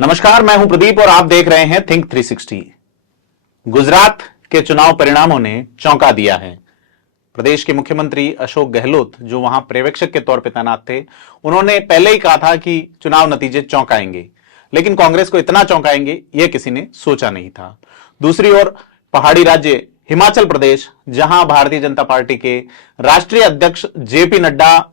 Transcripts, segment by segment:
नमस्कार, मैं हूं प्रदीप और आप देख रहे हैं थिंक 360। गुजरात के चुनाव परिणामों ने चौंका दिया है। प्रदेश के मुख्यमंत्री अशोक गहलोत, जो वहां पर्यवेक्षक के तौर पर तैनात थे, उन्होंने पहले ही कहा था कि चुनाव नतीजे चौंकाएंगे, लेकिन कांग्रेस को इतना चौंकाएंगे यह किसी ने सोचा नहीं था। दूसरी ओर पहाड़ी राज्य हिमाचल प्रदेश, जहां भारतीय जनता पार्टी के राष्ट्रीय अध्यक्ष जेपी नड्डा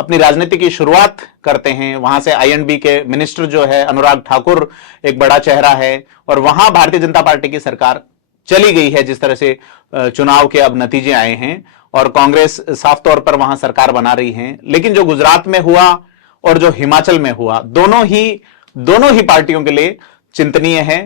अपनी राजनीति की शुरुआत करते हैं, वहां से आईएनबी के मिनिस्टर जो है अनुराग ठाकुर एक बड़ा चेहरा है, और वहां भारतीय जनता पार्टी की सरकार चली गई है। जिस तरह से चुनाव के अब नतीजे आए हैं और कांग्रेस साफ तौर पर वहां सरकार बना रही है, लेकिन जो गुजरात में हुआ और जो हिमाचल में हुआ, दोनों ही पार्टियों के लिए चिंतनीय है।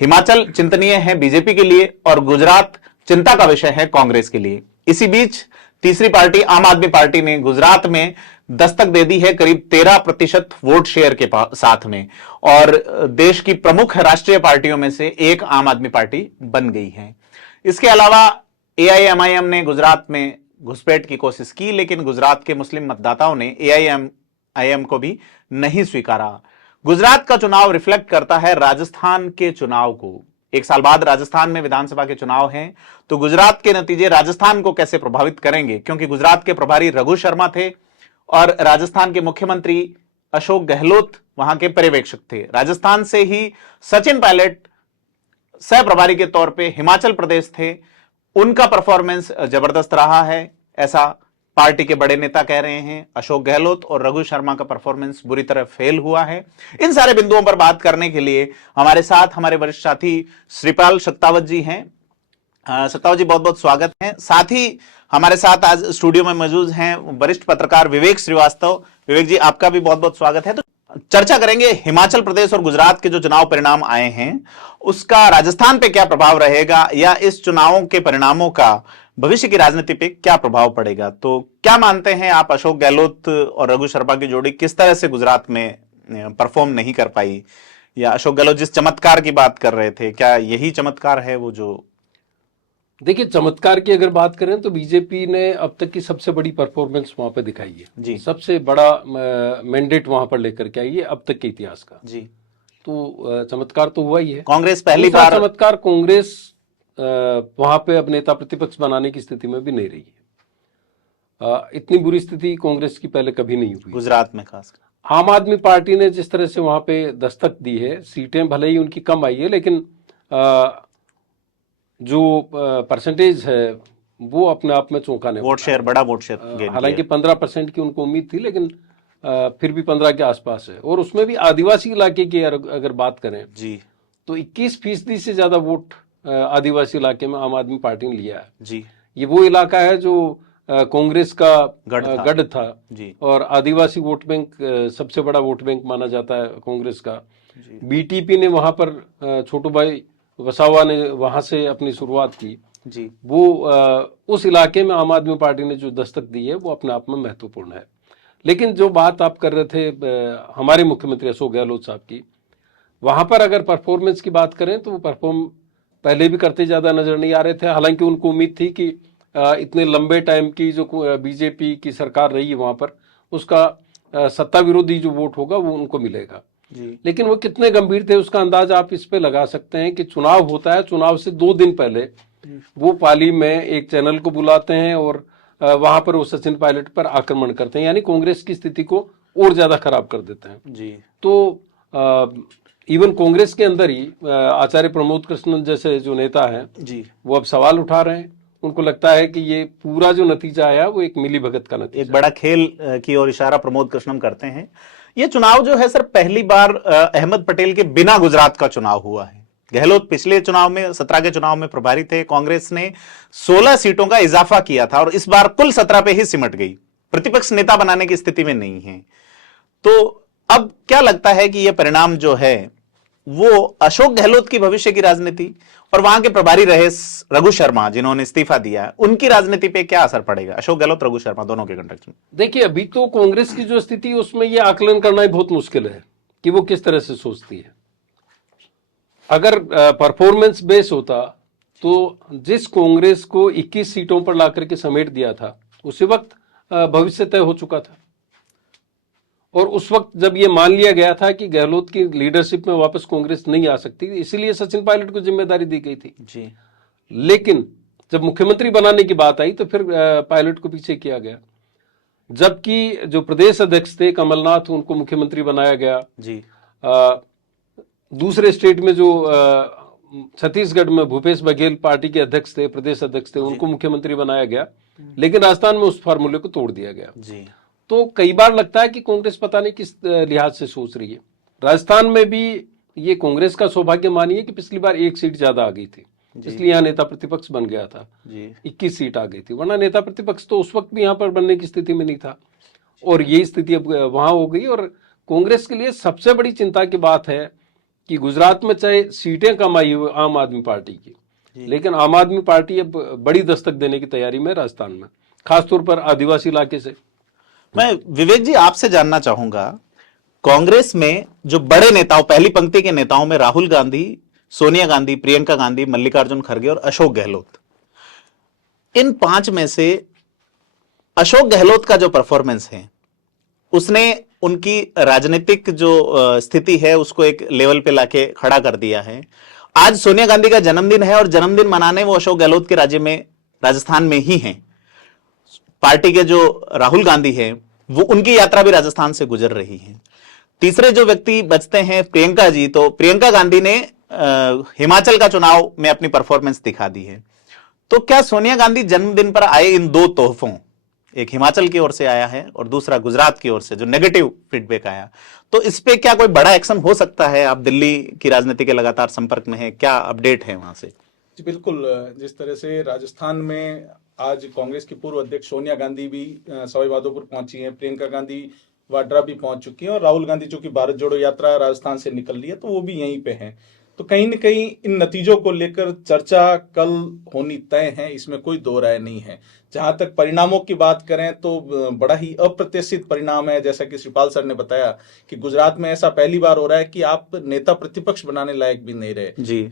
हिमाचल चिंतनीय है बीजेपी के लिए और गुजरात चिंता का विषय है कांग्रेस के लिए। इसी बीच तीसरी पार्टी आम आदमी पार्टी ने गुजरात में दस्तक दे दी है करीब 13% वोट शेयर के साथ में, और देश की प्रमुख राष्ट्रीय पार्टियों में से एक आम आदमी पार्टी बन गई है। इसके अलावा एआईएमआईएम ने गुजरात में घुसपैठ की कोशिश की, लेकिन गुजरात के मुस्लिम मतदाताओं ने एआईएमआईएम को भी नहीं स्वीकारा। गुजरात का चुनाव रिफ्लेक्ट करता है राजस्थान के चुनाव को। एक साल बाद राजस्थान में विधानसभा के चुनाव हैं, तो गुजरात के नतीजे राजस्थान को कैसे प्रभावित करेंगे, क्योंकि गुजरात के प्रभारी रघु शर्मा थे और राजस्थान के मुख्यमंत्री अशोक गहलोत वहां के पर्यवेक्षक थे। राजस्थान से ही सचिन पायलट सह प्रभारी के तौर पे हिमाचल प्रदेश थे। उनका परफॉर्मेंस जबरदस्त रहा है, ऐसा पार्टी के बड़े नेता कह रहे हैं। अशोक गहलोत और रघु शर्मा का परफॉर्मेंस बुरी तरह फेल हुआ है। इन सारे बिंदुओं पर बात करने के लिए हमारे साथ हमारे वरिष्ठ साथी श्रीपाल शक्तावत जी हैं। शक्तावत जी, बहुत बहुत स्वागत है। साथ ही हमारे साथ आज स्टूडियो में मौजूद हैं वरिष्ठ पत्रकार विवेक श्रीवास्तव। विवेक जी, आपका भी बहुत बहुत स्वागत है। तो चर्चा करेंगे हिमाचल प्रदेश और गुजरात के जो चुनाव परिणाम आए हैं उसका राजस्थान पे क्या प्रभाव रहेगा, या इस चुनावों के परिणामों का भविष्य की राजनीति पे क्या प्रभाव पड़ेगा। तो क्या मानते हैं आप, अशोक गहलोत और रघु शर्मा की जोड़ी किस तरह से गुजरात में परफॉर्म नहीं कर पाई, या अशोक गहलोत जिस चमत्कार की बात कर रहे थे, क्या यही चमत्कार है वो जो? देखिए, चमत्कार की अगर बात करें तो बीजेपी ने अब तक की सबसे बड़ी परफॉर्मेंस वहां पे दिखाई है जी। सबसे बड़ा मैंडेट वहां पर लेकर के आई है अब तक के इतिहास का जी। तो चमत्कार तो हुआ ही है। कांग्रेस पहली बार चमत्कार, कांग्रेस वहां पे अब नेता प्रतिपक्ष बनाने की स्थिति में भी नहीं रही है। इतनी बुरी स्थिति कांग्रेस की पहले कभी नहीं हुई गुजरात में। खासकर आम आदमी पार्टी ने जिस तरह से वहां पे दस्तक दी है, सीटें भले ही उनकी कम आई है, लेकिन जो परसेंटेज है वो अपने आप में चौंकाने वोट शेयर, बड़ा वोट शेयर। हालांकि 15% की उनको उम्मीद थी, लेकिन फिर भी 15 के आसपास है। और उसमें भी आदिवासी इलाके की अगर बात करें जी, तो 21% से ज्यादा वोट आदिवासी इलाके में आम आदमी पार्टी ने लिया है जी। ये वो इलाका है जो कांग्रेस का गढ़ था जी, और आदिवासी वोट बैंक सबसे बड़ा वोट बैंक माना जाता है कांग्रेस का। बीटीपी ने वहां पर छोटू भाई वसावा ने वहां से अपनी शुरुआत की जी। वो उस इलाके में आम आदमी पार्टी ने जो दस्तक दी है वो अपने आप में महत्वपूर्ण है। लेकिन जो बात आप कर रहे थे हमारे मुख्यमंत्री अशोक गहलोत साहब की, वहां पर अगर परफॉर्मेंस की बात करें तो वो परफॉर्म पहले भी करते ज्यादा नजर नहीं आ रहे थे। हालांकि उनको उम्मीद थी कि इतने लंबे टाइम की जो बीजेपी की सरकार रही है वहां पर, उसका सत्ता विरोधी जो वोट होगा वो उनको मिलेगा जी। लेकिन वो कितने गंभीर थे उसका अंदाज आप इस पे लगा सकते हैं कि चुनाव होता है, चुनाव से 2 दिन पहले वो पाली में एक चैनल को बुलाते हैं और वहां पर वो सचिन पायलट पर आक्रमण करते हैं, यानी कांग्रेस की स्थिति को और ज्यादा खराब कर देते हैं जी। तो इवन कांग्रेस के अंदर ही आचार्य प्रमोद कृष्णन जैसे जो नेता हैं जी, वो अब सवाल उठा रहे हैं। उनको लगता है कि ये पूरा जो नतीजा आया वो एक मिली भगत का नतीजा, एक बड़ा खेल की ओर इशारा प्रमोद कृष्णन करते हैं। ये चुनाव जो है सर, पहली बार अहमद पटेल के बिना गुजरात का चुनाव हुआ है। गहलोत पिछले चुनाव में 17 के चुनाव में प्रभारी थे। कांग्रेस ने 16 सीटों का इजाफा किया था और इस बार कुल 17 पे ही सिमट गई। प्रतिपक्ष नेता बनाने की स्थिति में नहीं है। तो अब क्या लगता है कि यह परिणाम जो है वो अशोक गहलोत की भविष्य की राजनीति और वहां के प्रभारी रहे रघु शर्मा जिन्होंने इस्तीफा दिया, उनकी राजनीति पे क्या असर पड़ेगा? अशोक गहलोत, रघु शर्मा दोनों के कंटेक्स्ट में देखिए, अभी तो कांग्रेस की जो स्थिति उसमें यह आकलन करना ही बहुत मुश्किल है कि वो किस तरह से सोचती है। अगर परफॉर्मेंस बेस होता तो जिस कांग्रेस को 21 सीटों पर लाकर के समेट दिया था उसी वक्त भविष्य तय हो चुका था। और उस वक्त जब ये मान लिया गया था कि गहलोत की लीडरशिप में वापस कांग्रेस नहीं आ सकती, इसीलिए सचिन पायलट को जिम्मेदारी दी गई थी जी। लेकिन जब मुख्यमंत्री बनाने की बात आई तो फिर पायलट को पीछे किया गया, जबकि जो प्रदेश अध्यक्ष थे कमलनाथ, उनको मुख्यमंत्री बनाया गया जी। दूसरे स्टेट में जो छत्तीसगढ़ में भूपेश बघेल पार्टी के अध्यक्ष थे, प्रदेश अध्यक्ष थे, उनको मुख्यमंत्री बनाया गया, लेकिन राजस्थान में उस फार्मूले को तोड़ दिया गया जी। तो कई बार लगता है कि कांग्रेस पता नहीं किस लिहाज से सोच रही है। राजस्थान में भी ये कांग्रेस का सौभाग्य मानिए कि पिछली बार एक सीट ज्यादा आ गई थी, इसलिए यहाँ नेता प्रतिपक्ष बन गया था जी। 21 सीट आ गई थी, वरना नेता प्रतिपक्ष तो उस वक्त भी यहाँ पर बनने की स्थिति में नहीं था, और ये स्थिति अब वहां हो गई। और कांग्रेस के लिए सबसे बड़ी चिंता की बात है कि गुजरात में चाहे सीटें कम आई हुई आम आदमी पार्टी की, लेकिन आम आदमी पार्टी अब बड़ी दस्तक देने की तैयारी में राजस्थान में, खासतौर पर आदिवासी इलाके से। मैं विवेक जी आपसे जानना चाहूंगा, कांग्रेस में जो बड़े नेताओं, पहली पंक्ति के नेताओं में राहुल गांधी, सोनिया गांधी, प्रियंका गांधी, मल्लिकार्जुन खड़गे और अशोक गहलोत, इन 5 में से अशोक गहलोत का जो परफॉर्मेंस है उसने उनकी राजनीतिक जो स्थिति है उसको एक लेवल पे लाके खड़ा कर दिया है। आज सोनिया गांधी का जन्मदिन है और जन्मदिन मनाने वो अशोक गहलोत के राज्य में, राजस्थान में ही हैं। पार्टी के जो राहुल गांधी हैं वो, उनकी यात्रा भी राजस्थान से गुजर रही है। तीसरे जो व्यक्ति बचते हैं प्रियंका जी, तो प्रियंका गांधी ने हिमाचल का चुनाव में अपनी परफॉर्मेंस दिखा दी है। तो क्या सोनिया गांधी जन्मदिन पर आए इन 2 तोहफों, एक हिमाचल की ओर से आया है और दूसरा गुजरात की ओर से जो नेगेटिव फीडबैक आया, तो इस पे क्या कोई बड़ा एक्शन हो सकता है? आप दिल्ली की राजनीति के लगातार संपर्क में हैं, क्या अपडेट है वहां से? जी बिल्कुल, जिस तरह से राजस्थान में आज कांग्रेस की पूर्व अध्यक्ष सोनिया गांधी भी सवाई माधोपुर पहुंची हैं, प्रियंका गांधी वाड्रा भी पहुंच चुकी हैं और राहुल गांधी जो कि भारत जोड़ो यात्रा राजस्थान से निकल रही है तो वो भी यहीं पे हैं। तो कहीं न कहीं इन नतीजों को लेकर चर्चा कल होनी तय है, इसमें कोई दो राय नहीं है। जहां तक परिणामों की बात करें तो बड़ा ही अप्रत्याशित परिणाम है, जैसा कि श्रीपाल सर ने बताया कि गुजरात में ऐसा पहली बार हो रहा है कि आप नेता प्रतिपक्ष बनाने लायक भी नहीं रहे जी।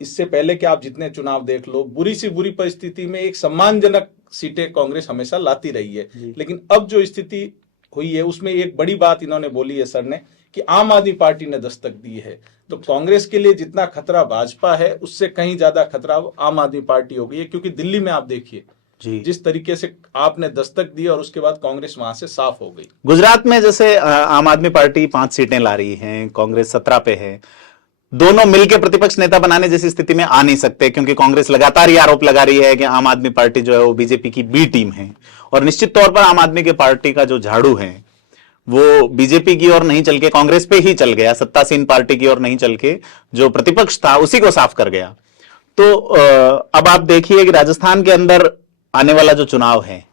इससे पहले कि आप जितने चुनाव देख लो, बुरी सी बुरी परिस्थिति में एक सम्मानजनक सीटें कांग्रेस हमेशा लाती रही है, लेकिन अब जो स्थिति हुई है उसमें एक बड़ी बात इन्होंने बोली है सर ने कि आम आदमी पार्टी ने दस्तक दी है। तो कांग्रेस के लिए जितना खतरा भाजपा है उससे कहीं ज्यादा खतरा आम आदमी पार्टी हो गई है, क्योंकि दिल्ली में आप देखिए जिस तरीके से आपने दस्तक दी और उसके बाद कांग्रेस वहां से साफ हो गई। गुजरात में जैसे आम आदमी पार्टी 5 सीटें ला रही है, कांग्रेस 17 पे है, दोनों मिलकर प्रतिपक्ष नेता बनाने जैसी स्थिति में आ नहीं सकते, क्योंकि कांग्रेस लगातार ये आरोप लगा रही है कि आम आदमी पार्टी जो है वो बीजेपी की बी टीम है, और निश्चित तौर पर आम आदमी की पार्टी का जो झाड़ू है वो बीजेपी की ओर नहीं चल के कांग्रेस पे ही चल गया, सत्तासीन पार्टी की ओर नहीं चल के जो प्रतिपक्ष था उसी को साफ कर गया। तो अब आप देखिए कि राजस्थान के अंदर आने वाला जो चुनाव है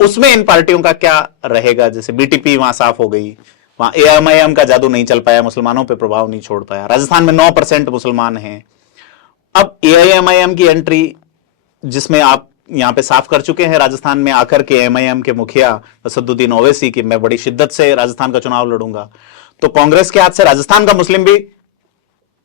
उसमें इन पार्टियों का क्या रहेगा। जैसे बीटीपी वहां साफ हो गई, वहां एएमआईएम का जादू नहीं चल पाया, मुसलमानों पे प्रभाव नहीं छोड़ पाया। राजस्थान में 9% मुसलमान हैं। अब एआईएमआईएम की एंट्री, जिसमें आप यहां पे साफ कर चुके हैं राजस्थान में आकर के एएमआईएम के मुखिया असदुद्दीन ओवैसी की मैं बड़ी शिद्दत से राजस्थान का चुनाव लड़ूंगा, तो कांग्रेस के हाथ से राजस्थान का मुस्लिम भी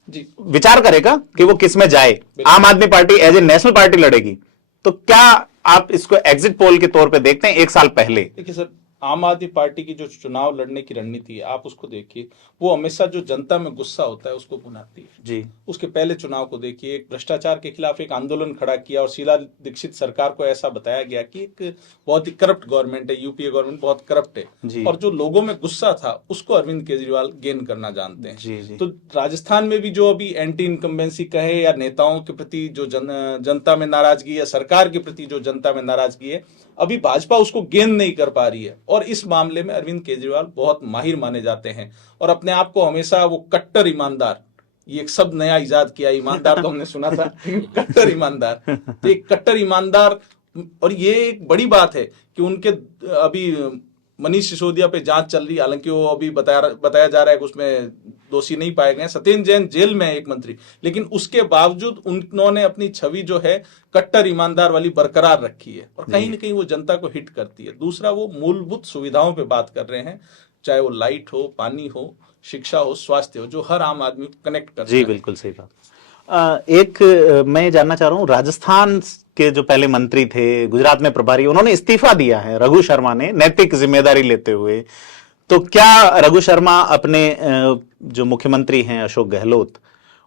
जी विचार करेगा कि वो किस में जाए। Aam Aadmi Party as a national party लड़ेगी, तो क्या आप इसको एग्जिट पोल के तौर पे देखते हैं? 1 साल पहले देखिए सर, आम आदमी पार्टी की जो चुनाव लड़ने की रणनीति है आप उसको देखिए, वो हमेशा जो जनता में गुस्सा होता है उसको भुनाती है जी। उसके पहले चुनाव को देखिए, एक भ्रष्टाचार के खिलाफ एक आंदोलन खड़ा किया और शीला दीक्षित सरकार को ऐसा बताया गया कि एक बहुत ही करप्ट गवर्नमेंट है, यूपीए गवर्नमेंट बहुत करप्ट है, और जो लोगों में गुस्सा था उसको अरविंद केजरीवाल गेन करना जानते हैं जी। तो राजस्थान में भी जो अभी एंटी इनकम्बेंसी कहे या नेताओं के प्रति जो जनता में नाराजगी है, सरकार के प्रति जो जनता में नाराजगी है, अभी भाजपा उसको गेन नहीं कर पा रही है। और इस मामले में अरविंद केजरीवाल बहुत माहिर माने जाते हैं और अपने आप को हमेशा वो कट्टर ईमानदार, ये एक शब्द नया इजाद किया, ईमानदार तो हमने सुना था कट्टर ईमानदार, तो एक कट्टर ईमानदार। और ये एक बड़ी बात है कि उनके अभी मनीष सिसोदिया पे जांच चल रही है, हालांकि वो अभी बताया जा रहा है कि उसमें दोषी नहीं पाए गए। सत्येंद्र जैन जेल में है एक मंत्री, लेकिन उसके बावजूद उन्होंने अपनी छवि जो है कट्टर ईमानदार वाली बरकरार रखी है और कहीं ना कहीं वो जनता को हिट करती है। दूसरा, वो मूलभूत सुविधाओं पे बात कर रहे हैं, चाहे वो लाइट हो, पानी हो, शिक्षा हो, स्वास्थ्य हो, जो हर आम आदमी को कनेक्ट करता है। जी बिल्कुल सही बात। एक मैं जानना चाह रहा हूँ, राजस्थान के जो पहले मंत्री थे, गुजरात में प्रभारी, उन्होंने इस्तीफा दिया है रघु शर्मा ने, नैतिक जिम्मेदारी लेते हुए। तो क्या रघु शर्मा अपने जो मुख्यमंत्री हैं अशोक गहलोत,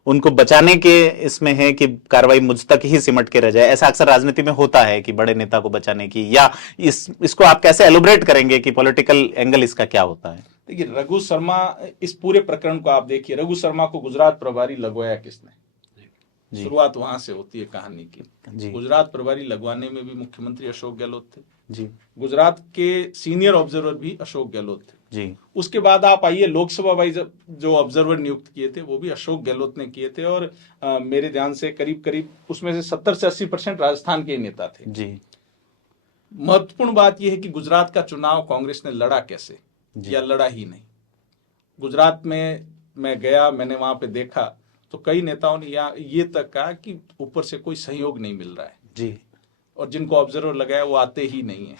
उनको बचाने के इसमें है कि कार्रवाई मुझ तक ही सिमट के रह जाए? ऐसा अक्सर राजनीति में होता है कि बड़े नेता को बचाने की, या इसको आप कैसे एलोबरेट करेंगे कि पॉलिटिकल एंगल इसका क्या होता है? देखिए, रघु शर्मा, इस पूरे प्रकरण को आप देखिए, रघु शर्मा को गुजरात प्रभारी लगवाया किसने? शुरुआत वहां से होती है कहानी की। गुजरात प्रभारी लगवाने में भी मुख्यमंत्री अशोक गहलोत थे जी। गुजरात के सीनियर ऑब्जर्वर भी अशोक गहलोत थे जी। उसके बाद आप आइए, लोकसभा वाइज जो ऑब्जर्वर नियुक्त किए थे वो भी अशोक गहलोत ने किए थे, और मेरे ध्यान से करीब करीब उसमें से 70 से 80% राजस्थान के नेता थे जी। महत्वपूर्ण बात यह है कि गुजरात का चुनाव कांग्रेस ने लड़ा कैसे, या लड़ा ही नहीं। गुजरात में मैं गया, मैंने वहां पे देखा तो कई नेताओं ने ये तक कहा कि ऊपर से कोई सहयोग नहीं मिल रहा है जी, और जिनको ऑब्जर्वर लगाया वो आते ही नहीं है।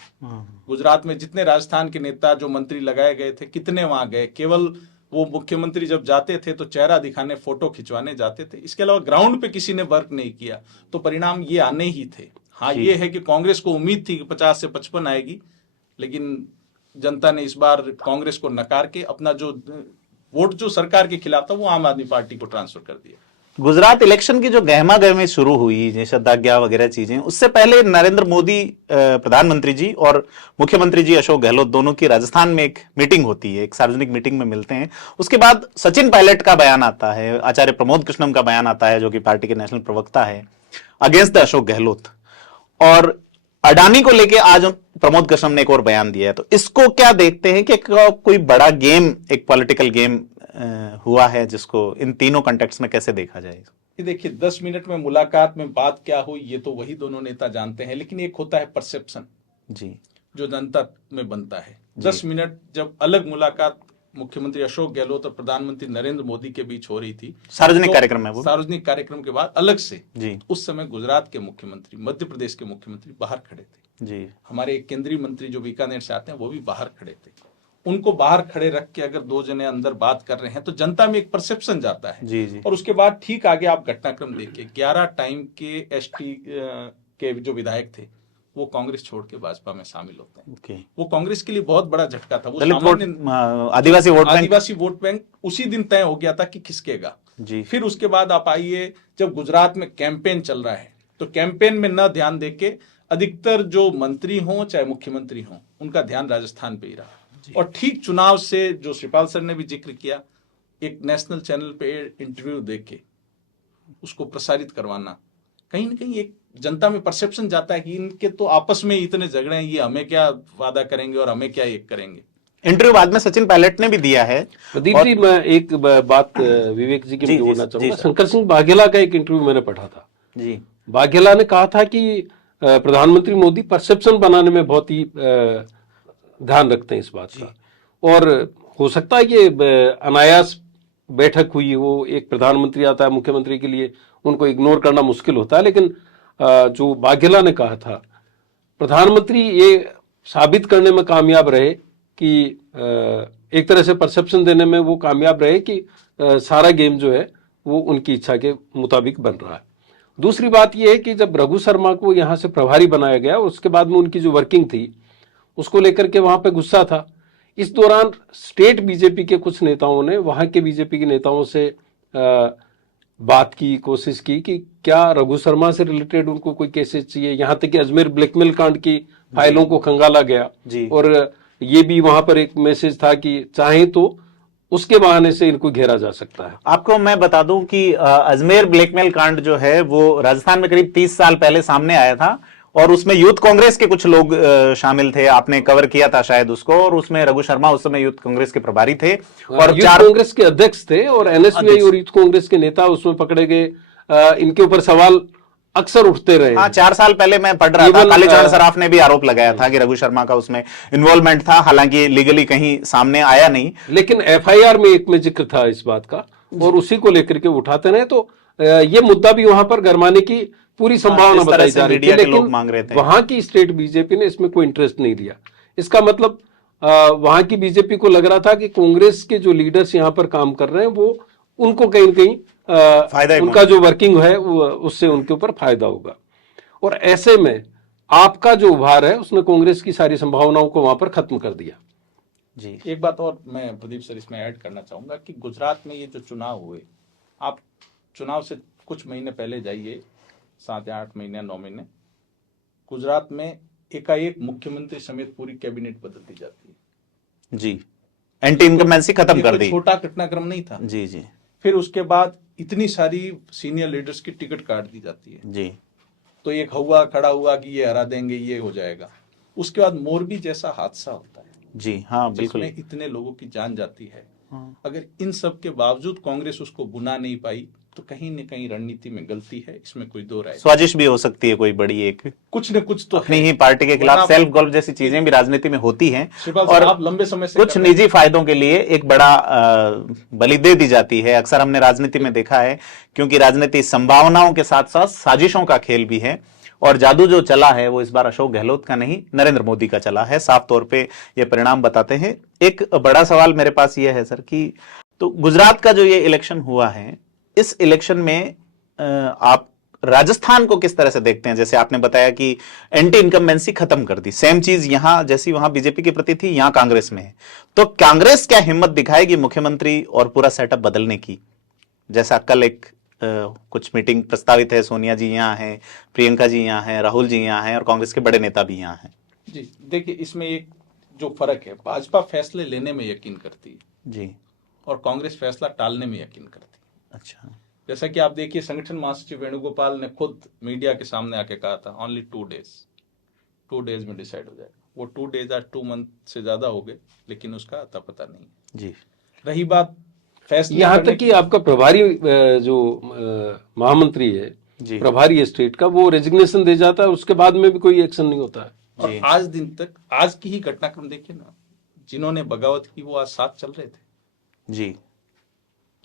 गुजरात में जितने राजस्थान के नेता जो मंत्री लगाए गए थे, कितने वहां गए? केवल वो मुख्यमंत्री जब जाते थे तो चेहरा दिखाने, फोटो खिंचवाने जाते थे, इसके अलावा ग्राउंड पे किसी ने वर्क नहीं किया, तो परिणाम ये आने ही थे। हाँ, ये है कि कांग्रेस को उम्मीद थी कि 50 से 55 आएगी, लेकिन जनता ने इस बार कांग्रेस को नकार के अपना जो वोट जो सरकार के खिलाफ था वो आम आदमी पार्टी को ट्रांसफर कर दिया। गुजरात इलेक्शन की जो गहमा गहमी शुरू हुई, जैसे निषेधाज्ञा वगैरह चीजें, उससे पहले नरेंद्र मोदी प्रधानमंत्री जी और मुख्यमंत्री जी अशोक गहलोत दोनों की राजस्थान में एक मीटिंग होती है, एक सार्वजनिक मीटिंग में मिलते हैं। उसके बाद सचिन पायलट का बयान आता है, आचार्य प्रमोद कृष्णम का बयान आता है, जो कि पार्टी के नेशनल प्रवक्ता है, अगेंस्ट द अशोक गहलोत, और अडानी को लेके आज प्रमोद कृष्णम ने एक और बयान दिया है। तो इसको क्या देखते हैं कि कोई बड़ा गेम, एक पॉलिटिकल गेम हुआ है, जिसको इन तीनों कॉन्टेक्स्ट में कैसे देखा जाए? देखिए, 10 मिनट में मुलाकात में बात क्या हुई ये तो वही दोनों नेता जानते हैं, लेकिन एक होता है परसेप्शन जी, जो जनता में बनता है। 10 मिनट जब अलग मुलाकात मुख्यमंत्री अशोक गहलोत और प्रधानमंत्री नरेंद्र मोदी के बीच हो रही थी, सार्वजनिक कार्यक्रम में, वो सार्वजनिक कार्यक्रम के बाद अलग से जी, उस समय गुजरात के मुख्यमंत्री, मध्य प्रदेश के मुख्यमंत्री बाहर खड़े थे जी। हमारे एक केंद्रीय मंत्री जो बीकानेर से आते हैं वो भी बाहर खड़े थे। उनको बाहर खड़े रख के अगर दो जने अंदर बात कर रहे हैं तो जनता में एक परसेप्शन जाता है जी। और उसके बाद ठीक आगे आप घटनाक्रम देखिए, 11 टाइम के एसटी के जो विधायक थे वो कांग्रेस छोड़ के भाजपा में शामिल होते हैं। वो कांग्रेस के लिए बहुत बड़ा झटका था। वो आदिवासी वोट बैंक उसी दिन तय हो गया था कि खिसकेगा जी। फिर उसके बाद आप आइए, जब गुजरात में कैंपेन चल रहा है तो कैंपेन में न ध्यान देके अधिकतर जो मंत्री हों चाहे मुख्यमंत्री हों, उनका ध्यान राजस्थान पे ही रहा। और ठीक चुनाव से, जो श्रीपाल सर ने भी जिक्र किया, एक नेशनल चैनल पे इंटरव्यू देके उसको प्रसारित करवाना, कहीं ना कहीं एक जनता में परसेप्शन जाता है कि इनके तो आपस में इतने झगड़े हैं, ये हमें क्या वादा करेंगे और हमें क्या एक करेंगे। इंटरव्यू बाद में सचिन पायलट ने भी दिया है। प्रदीप जी, मैं एक बात विवेक जी की जोड़ना चाहूंगा। शंकर सिंह वाघेला का एक इंटरव्यू मैंने पढ़ा था जी। वाघेला ने कहा था कि प्रधानमंत्री मोदी परसेप्शन बनाने में बहुत ही ध्यान रखते हैं इस बात का, और हो सकता है कि अनायास बैठक हुई हो, एक प्रधानमंत्री आता है, मुख्यमंत्री के लिए उनको इग्नोर करना मुश्किल होता है, लेकिन जो वाघेला ने कहा था, प्रधानमंत्री ये साबित करने में कामयाब रहे कि एक तरह से परसेप्शन देने में वो कामयाब रहे कि सारा गेम जो है वो उनकी इच्छा के मुताबिक बन रहा है। दूसरी बात यह है कि जब रघु शर्मा को यहाँ से प्रभारी बनाया गया, उसके बाद में उनकी जो वर्किंग थी उसको लेकर के वहां पे गुस्सा था। इस दौरान स्टेट बीजेपी के कुछ नेताओं ने वहां के बीजेपी के नेताओं से बात की, कोशिश की कि क्या रघु शर्मा से रिलेटेड उनको कोई केसेस चाहिए। यहां तक कि अजमेर ब्लैकमेल कांड की फाइलों को खंगाला गया और ये भी वहां पर एक मैसेज था कि चाहे तो उसके बहाने से इनको घेरा जा सकता है। आपको मैं बता दूं कि अजमेर ब्लैकमेल कांड जो है वो राजस्थान में करीब 30 साल पहले सामने आया था, और उसमें यूथ कांग्रेस के कुछ लोग शामिल थे। आपने कवर किया था शायद उसको, और उसमें रघु शर्मा उस समय यूथ कांग्रेस के प्रभारी थे और यूथ कांग्रेस के अध्यक्ष थे, और एनएसयूआई और यूथ कांग्रेस के नेता उसमें पकड़े गए। इनके ऊपर सवाल अक्सर उठते रहे। हाँ, 4 साल पहले मैं पढ़ रहा था, कालीचरण सराफ ने भी आरोप लगाया था कि रघु शर्मा का उसमें इन्वॉल्वमेंट था, हालांकि लीगली कहीं सामने आया नहीं, लेकिन एफआईआर में एक में जिक्र था इस बात का, और उसी को लेकर के उठाते रहे। तो ये मुद्दा भी वहां पर गरमाने की पूरी संभावना बताई जा रही थी, लेकिन वहां की स्टेट बीजेपी ने इसमें कोई इंटरेस्ट नहीं लिया। इसका मतलब वहां की बीजेपी को लग रहा था कि कांग्रेस के जो लीडर्स यहाँ पर काम कर रहे हैं वो उनको कहीं न कहीं उनका जो वर्किंग है उससे उनके ऊपर फायदा होगा। और ऐसे में आपका जो उभार है उसने कांग्रेस की सारी संभावनाओं को वहां पर खत्म कर दिया जी। एक बात और मैं प्रदीप सर इसमें ऐड करना चाहूंगा कि गुजरात में ये जो चुनाव हुए, आप चुनाव से कुछ महीने पहले जाइए, 7 या 8 महीने 9 महीने, गुजरात में एकाएक मुख्यमंत्री समेत पूरी कैबिनेट बदल दी जाती है। जी, एंटी इनकम्बेंसी खत्म कर दी। छोटा घटनाक्रम नहीं था। जी जी। फिर उसके बाद इतनी सारी सीनियर लीडर्स की टिकट काट दी जाती है। जी। तो एक हवा खड़ा हुआ कि ये हरा देंगे, ये हो जाएगा। उसके बाद मोरबी जैसा हादसा होता है। जी हाँ बिल्कुल। जिसमें इतने लोगों की जान जाती है। हाँ। अगर इन सब के बावजूद कांग्रेस उसको बुना नहीं पाई तो कहीं न कहीं रणनीति में गलती है, इसमें कोई दो राय। साजिश भी हो सकती है कोई बड़ी, एक कुछ न कुछ तो अपनी ही पार्टी के खिलाफ सेल्फ गोल जैसी चीजें भी राजनीति में होती हैं, और आप लंबे समय से कुछ निजी फायदों के लिए एक बड़ा बलि दे दी जाती है। अक्सर हमने राजनीति में देखा है, क्योंकि राजनीति संभावनाओं के साथ साथ साजिशों का खेल भी है, और जादू जो चला है वो इस बार अशोक गहलोत का नहीं, नरेंद्र मोदी का चला है। साफ तौर पे ये परिणाम बताते हैं। एक बड़ा सवाल मेरे पास ये है सर कि तो गुजरात का जो ये इलेक्शन हुआ है, इस इलेक्शन में आप राजस्थान को किस तरह से देखते हैं? जैसे आपने बताया कि एंटी इनकम्बेंसी खत्म कर दी, सेम चीज यहां जैसी वहां बीजेपी के प्रति थी, यहां कांग्रेस में है। तो कांग्रेस क्या हिम्मत दिखाएगी मुख्यमंत्री और पूरा सेटअप बदलने की? जैसा कल एक कुछ मीटिंग प्रस्तावित है, सोनिया जी यहाँ हैं, प्रियंका जी यहाँ हैं, राहुल जी यहाँ हैं, और कांग्रेस के बड़े नेता भी यहाँ हैं। जी देखिए, इसमें एक जो फर्क है, भाजपा फैसले लेने में यकीन करती है जी, और कांग्रेस फैसला टालने में यकीन करती है। अच्छा, जैसा कि आप देखिए, संगठन महासचिव वेणुगोपाल ने खुद मीडिया के सामने आके कहा था, ओनली 2 डेज में डिसाइड हो जाएगा। वो 2 डेज आज 2 मंथ से ज्यादा हो गए, लेकिन उसका अता पता नहीं जी। रही बात फैसले, यहाँ तक कि आपका प्रभारी जो महामंत्री है, प्रभारी है स्टेट का, वो रेजिग्नेशन दे जाता है, उसके बाद में भी कोई एक्शन नहीं होता है। और आज दिन तक, आज की ही घटनाक्रम देखिए ना, जिन्होंने बगावत की वो आज साथ चल रहे थे जी।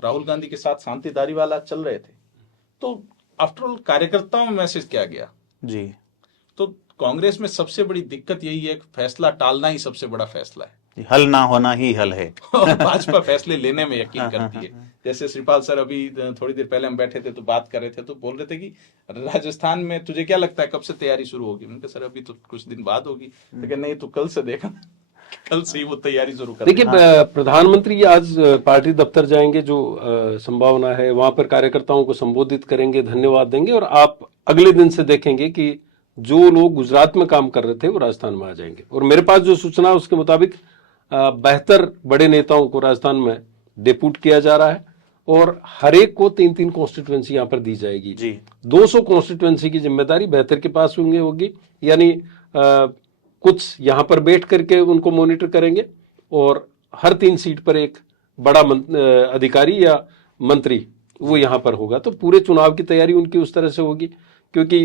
राहुल गांधी के साथ शांति धारीवाल चल रहे थे। तो आफ्टर ऑल कार्यकर्ताओं में मैसेज क्या गया जी। तो कांग्रेस में सबसे बड़ी दिक्कत यही है, फैसला टालना ही सबसे बड़ा फैसला है, हल ना होना ही हल है। और भाजपा फैसले लेने में यकीन करती है। जैसे श्रीपाल सर अभी थोड़ी देर पहले हम बैठे थे तो बात कर रहे थे, तो बोल रहे थे कि राजस्थान में तुझे क्या लगता है कब से तैयारी शुरू होगी? उनके सर अभी तो कुछ दिन बाद होगी। लेकिन नहीं, तो कल से देखा, कल से ही वो तैयारी शुरू कर। देखिए, प्रधानमंत्री आज पार्टी दफ्तर जाएंगे, जो संभावना है, वहां पर कार्यकर्ताओं को संबोधित करेंगे, धन्यवाद देंगे, और आप अगले दिन से देखेंगे कि जो लोग गुजरात में काम कर रहे थे वो राजस्थान में आ जाएंगे। और मेरे पास जो सूचना है उसके मुताबिक 72 बड़े नेताओं को राजस्थान में डेप्यूट किया जा रहा है, और हर एक को 3-3 कॉन्स्टिट्यूएंसी यहाँ पर दी जाएगी जी। 200 कॉन्स्टिट्यूएंसी की जिम्मेदारी 72 के पास होगी, यानी कुछ यहाँ पर बैठ करके उनको मॉनिटर करेंगे, और हर 3 सीट पर एक बड़ा अधिकारी या मंत्री वो यहाँ पर होगा। तो पूरे चुनाव की तैयारी उनकी उस तरह से होगी, क्योंकि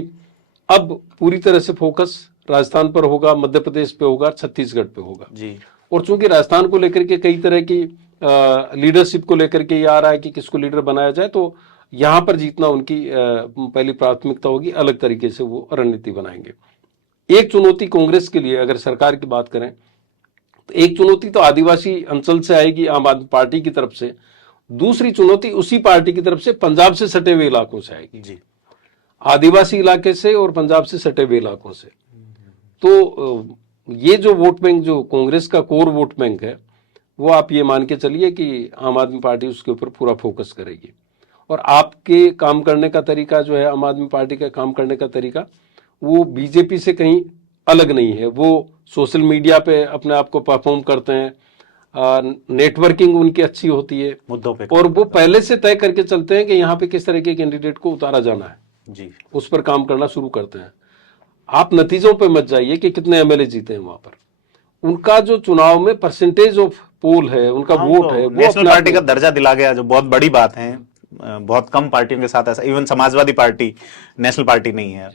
अब पूरी तरह से फोकस राजस्थान पर होगा, मध्य प्रदेश पे होगा, छत्तीसगढ़ पे होगा जी। और चूंकि राजस्थान को लेकर के कई तरह की लीडरशिप को लेकर के ये आ रहा है कि किसको लीडर बनाया जाए, तो यहाँ पर जीतना उनकी पहली प्राथमिकता होगी। अलग तरीके से वो रणनीति बनाएंगे। एक चुनौती कांग्रेस के लिए अगर सरकार की बात करें तो एक चुनौती तो आदिवासी अंचल से आएगी, आम आदमी पार्टी की तरफ से। दूसरी चुनौती उसी पार्टी की तरफ से पंजाब से सटे हुए इलाकों से आएगी जी, आदिवासी इलाके से और पंजाब से सटे हुए इलाकों से। तो ये जो वोट बैंक, जो कांग्रेस का कोर वोट बैंक है, वो आप ये मान के चलिए कि आम आदमी पार्टी उसके ऊपर पूरा फोकस करेगी। और आपके काम करने का तरीका जो है, आम आदमी पार्टी का काम करने का तरीका, वो बीजेपी से कहीं अलग नहीं है। वो सोशल मीडिया पे अपने आप को परफॉर्म करते हैं, नेटवर्किंग उनकी अच्छी होती है मुद्दों पे, और वो पहले से तय करके चलते हैं कि यहाँ पे किस तरह के कैंडिडेट को उतारा जाना है जी, उस पर काम करना शुरू करते हैं। आप नतीजों पे मत जाइए कि कितने एमएलए जीते हैं वहां पर, उनका जो चुनाव में परसेंटेज ऑफ पोल है, उनका वोट है, वो नेशनल पार्टी का दर्जा दिला गया, जो बहुत बड़ी बात है। बहुत कम पार्टियों के साथ ऐसा, even Samajwadi party national party नहीं है,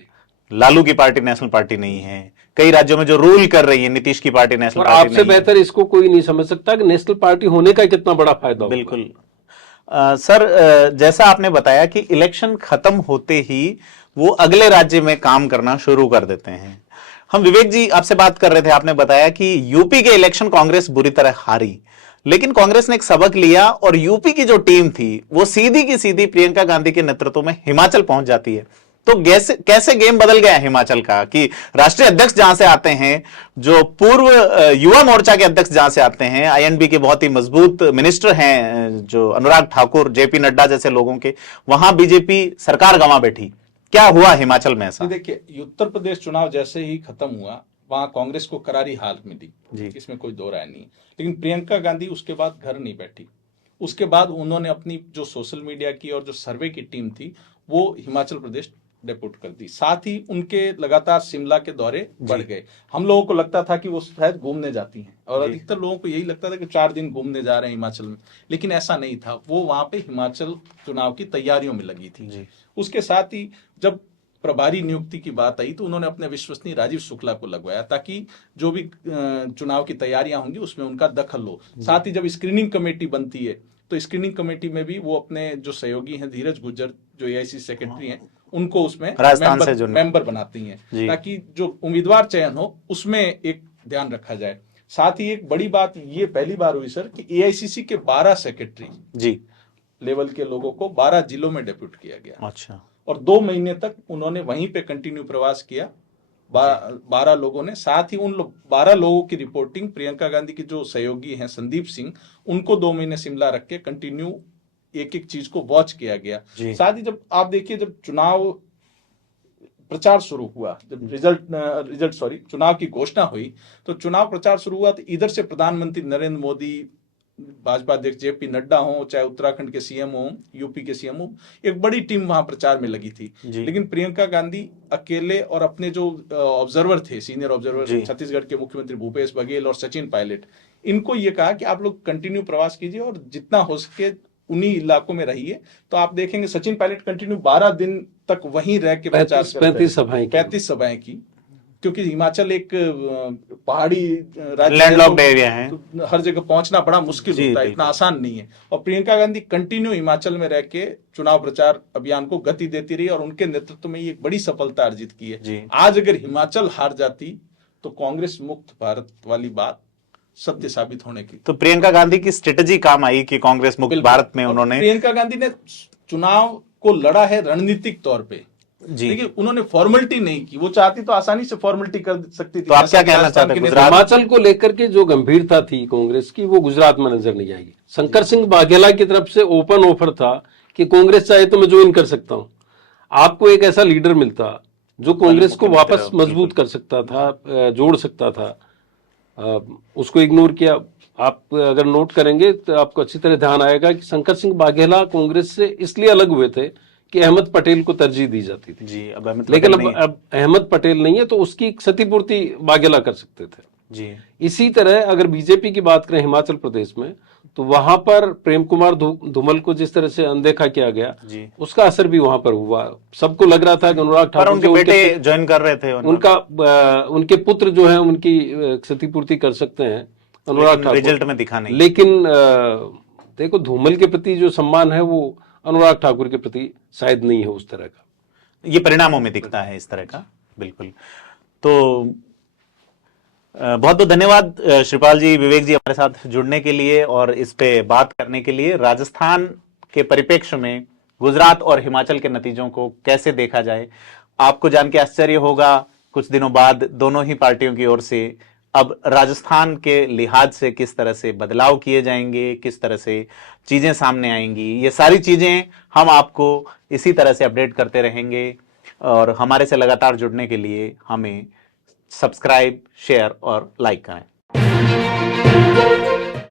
लालू की पार्टी नेशनल पार्टी नहीं है, कई राज्यों में जो रूल कर रही है नीतीश की पार्टी नेशनल पार्टी नहीं है। आपसे बेहतर इसको कोई नहीं समझ सकता कि नेशनल पार्टी होने का कितना बड़ा फायदा होगा। बिल्कुल सर, जैसा आपने बताया कि इलेक्शन खत्म होते ही वो अगले राज्य में काम करना शुरू कर देते हैं। हम विवेक जी आपसे बात कर रहे थे, आपने बताया कि यूपी के इलेक्शन कांग्रेस बुरी तरह हारी, लेकिन कांग्रेस ने एक सबक लिया और यूपी की जो टीम थी वो सीधी की सीधी प्रियंका गांधी के नेतृत्व में हिमाचल पहुंच जाती है। तो कैसे गेम बदल गया हिमाचल का कि राष्ट्रीय अध्यक्ष जहां से आते हैं, जो पूर्व युवा मोर्चा के अध्यक्ष जहां से आते हैं, आईएनबी के बहुत ही मजबूत मिनिस्टर हैं जो अनुराग ठाकुर, जेपी नड्डा जैसे लोगों के, वहां बीजेपी सरकार गंवा बैठी। क्या हुआ हिमाचल में ऐसा? देखिए, उत्तर प्रदेश चुनाव जैसे ही खत्म हुआ वहां कांग्रेस को करारी हार मिली, इसमें कोई दो राय नहीं। लेकिन प्रियंका गांधी उसके बाद घर नहीं बैठी। उसके बाद उन्होंने अपनी जो सोशल मीडिया की और जो सर्वे की टीम थी वो हिमाचल प्रदेश डेप्यूट कर दी। साथ ही उनके लगातार शिमला के दौरे बढ़ गए। हम लोगों को लगता था कि वो शायद घूमने जाती हैं, और अधिकतर लोगों को यही लगता था कि 4 दिन घूमने जा रहे हैं हिमाचल में, लेकिन ऐसा नहीं था। वो वहां पे हिमाचल चुनाव की तैयारियों में लगी थी। उसके साथ ही जब प्रभारी नियुक्ति की बात आई तो उन्होंने अपने विश्वसनीय राजीव शुक्ला को लगवाया, ताकि जो भी चुनाव की तैयारियां होंगी उसमें उनका दखल हो। साथ ही जब स्क्रीनिंग कमेटी बनती है तो स्क्रीनिंग कमेटी में भी वो अपने जो सहयोगी हैं धीरज गुज्जर जो एआईसी सेक्रेटरी हैं उनको उसमें मेंबर बनाती हैं, ताकि जो उम्मीदवार चयन हो उसमें एक ध्यान रखा जाए। साथ ही एक बड़ी बात ये पहली बार हुई सर कि एआईसीसी के 12 सेक्रेटरी लेवल के लोगों को 12 जिलों में डेप्यूट किया गया। अच्छा। और 2 महीने तक उन्होंने वहीं पे कंटिन्यू प्रवास किया 12 लोगों ने। साथ ही उन 12 लोगों की रिपोर्टिंग प्रियंका गांधी के जो सहयोगी हैं संदीप सिंह, उनको 2 महीने शिमला रख के कंटिन्यू एक एक चीज को वॉच किया गया। साथ ही जब आप देखिए, जब चुनाव प्रचार शुरू हुआ, जब चुनाव की घोषणा हुई तो चुनाव प्रचार शुरू हुआ तो इधर से प्रधानमंत्री नरेंद्र मोदी, भाजपा अध्यक्ष जेपी नड्डा हो, चाहे उत्तराखंड के सीएम हो, यूपी के सीएम हो, एक बड़ी टीम वहां प्रचार में लगी थी। लेकिन प्रियंका गांधी अकेले और अपने जो ऑब्जर्वर थे, सीनियर ऑब्जर्वर छत्तीसगढ़ के मुख्यमंत्री भूपेश बघेल और सचिन पायलट, इनको ये कहा कि आप लोग कंटिन्यू प्रवास कीजिए और जितना हो सके उन्हीं इलाकों में रहिए। तो आप देखेंगे सचिन पायलट कंटिन्यू 12 दिन तक वहीं रह के प्रचार करते हैं। 35 सभाएं की, क्योंकि हिमाचल एक पहाड़ी राज्य, लैंडलॉक्ड एरिया है, तो हर जगह पहुंचना बड़ा मुश्किल होता है, इतना आसान नहीं है। और प्रियंका गांधी कंटिन्यू हिमाचल में रह के चुनाव प्रचार अभियान को गति देती रही और उनके नेतृत्व में ये एक बड़ी सफलता अर्जित की है। आज अगर हिमाचल हार जाती तो कांग्रेस मुक्त भारत वाली बात सत्य साबित होने की। तो प्रियंका गांधी की स्ट्रेटेजी काम आई कि कांग्रेस मुक्त भारत में उन्होंने, प्रियंका गांधी ने चुनाव को लड़ा है रणनीतिक तौर पे। देखिए, उन्होंने फॉर्मेलिटी नहीं की। वो चाहती तो आसानी से फॉर्मेलिटी कर सकती थी। तो आप क्या कहना चाहते हैं? हिमाचल को लेकर के जो गंभीरता थी कांग्रेस की, वो गुजरात में नजर नहीं आई। शंकर सिंह वाघेला की तरफ से ओपन ऑफर था कि कांग्रेस चाहे तो मैं ज्वाइन कर सकता हूं। आपको एक ऐसा लीडर मिलता जो कांग्रेस को वापस मजबूत कर सकता था, जोड़ सकता था, उसको इग्नोर किया। आप अगर नोट करेंगे तो आपको अच्छी तरह ध्यान आएगा कि शंकर सिंह वाघेला कांग्रेस से इसलिए अलग हुए थे कि अहमद पटेल को तरजीह दी जाती थी। लेकिन अब अहमद पटेल नहीं है तो उसकी क्षतिपूर्ति वाघेला कर सकते थे। इसी तरह अगर बीजेपी की बात करें हिमाचल प्रदेश में, तो वहां पर प्रेम कुमार धूमल को जिस तरह से अनदेखा किया गया, उसका असर भी वहां पर हुआ। सबको लग रहा था कि अनुराग ठाकुर उनके बेटे ज्वाइन कर रहे थे, उनके पुत्र जो है उनकी क्षतिपूर्ति कर सकते हैं, अनुराग ठाकुर रिजल्ट में दिखा नहीं। लेकिन देखो, धूमल के प्रति जो सम्मान है वो अनुराग ठाकुर के प्रति शायद नहीं है उस तरह का। ये परिणामों में दिखता है इस तरह का। बिल्कुल। तो बहुत बहुत धन्यवाद श्रीपाल जी, विवेक जी, हमारे साथ जुड़ने के लिए और इस पे बात करने के लिए। राजस्थान के परिप्रेक्ष्य में गुजरात और हिमाचल के नतीजों को कैसे देखा जाए, आपको जान के आश्चर्य होगा, कुछ दिनों बाद दोनों ही पार्टियों की ओर से अब राजस्थान के लिहाज से किस तरह से बदलाव किए जाएंगे, किस तरह से चीजें सामने आएंगी, ये सारी चीजें हम आपको इसी तरह से अपडेट करते रहेंगे। और हमारे से लगातार जुड़ने के लिए हमें सब्सक्राइब, शेयर और लाइक करें।